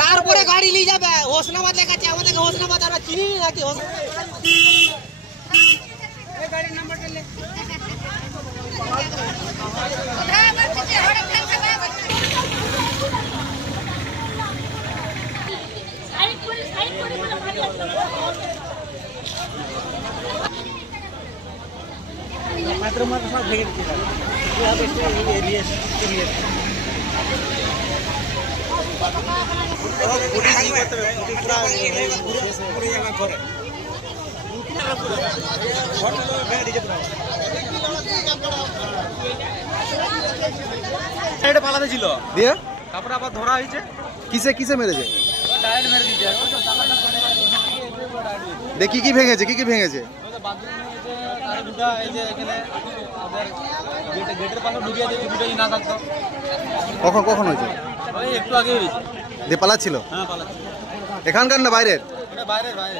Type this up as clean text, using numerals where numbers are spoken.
তারপরে গাড়ি নিয়ে যাবে হোসনাবাদ লেখাচ্ছে আমাদেরকে হোসনাবাদ আমরা চিনি নাকি গাড়ির নাম্বারটা পালাতে ছিল দিয়ে তারপরে আবার ধরা হয়েছে। কিসে কিসে মেরেছে? ডাইরেক্ট মেরে দিয়েছে। দেখি কি ভেঙেছে, কি কি ভেঙেছে? কখন কখন হয়েছে? একটু আগে হয়েছে। দিয়ে পালাচ্ছিল? হ্যাঁ পালাচ্ছে। এখানকার না বাইরের? বাইরের বাইরে